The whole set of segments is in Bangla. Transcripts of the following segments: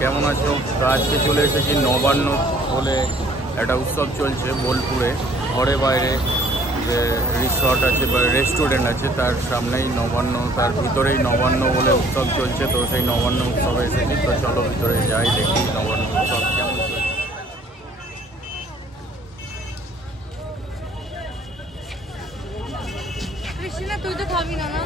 কেমন আছো? তো আজকে চলে এসেছি নবান্ন বলে একটা উৎসব চলছে বোলপুরে। ঘরে বাইরে যে রিসর্ট আছে বা রেস্টুরেন্ট আছে তার সামনেই নবান্ন, তার ভিতরেই নবান্ন বলে উৎসব চলছে। তো সেই নবান্ন উৎসবে এসেছি। তো চলো ভিতরে যাই, দেখি নবান্ন উৎসব কেমন চলছে। তুই তো খাবি না না?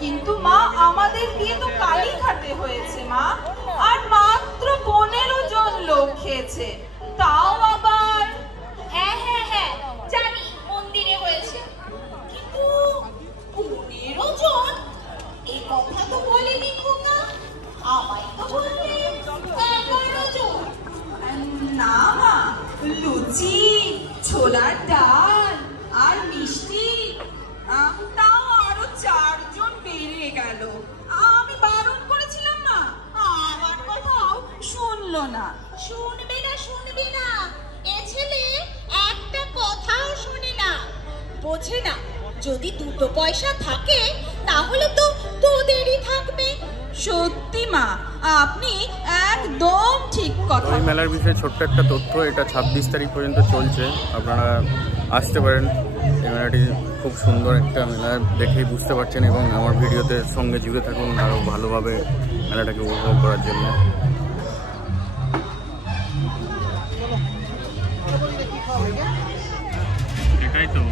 কিন্তু মা আমাদের বিয়ে তো কালীঘাটে হয়েছে মা, আর মাত্র 15 জন লোক খেয়েছে, তাও আবার। হ্যাঁ হ্যাঁ হ্যাঁ জানি মন্দিরে হয়েছে, কিন্তু 15 জন এই কথা তো বলেনি খোকা, আমায় তো বললে 11 জন। না মা, লুচি, ছোলার ডাল আর মিষ্টি, তাও আরো 4 জন বেরিয়ে গেল। আমি বারণ করেছিলাম মা, আমার কথাও শুনলো না। শুনবে না এ ছেলে একটা কথাও শুনে না, বোঝে না যদি 2 পয়সা থাকে তাহলে তো তোদেরই থাকবে। সত্যি মা, আপনি একদম ঠিক কথা। এই মেলার বিষয়ে ছোট্ট একটা তথ্য, এটা 26 তারিখ পর্যন্ত চলছে, আপনারা আসতে পারেন। এই মেলাটি খুব সুন্দর একটা মেলা, দেখেই বুঝতে পারছেন, এবং আমার ভিডিওতে সঙ্গে জুড়ে থাকুন আরও ভালোভাবে মেলাটাকে উপভোগ করার জন্য। এটাই তো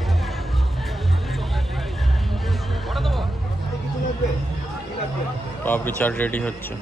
পাপড়ি চাট রেডি হচ্ছে।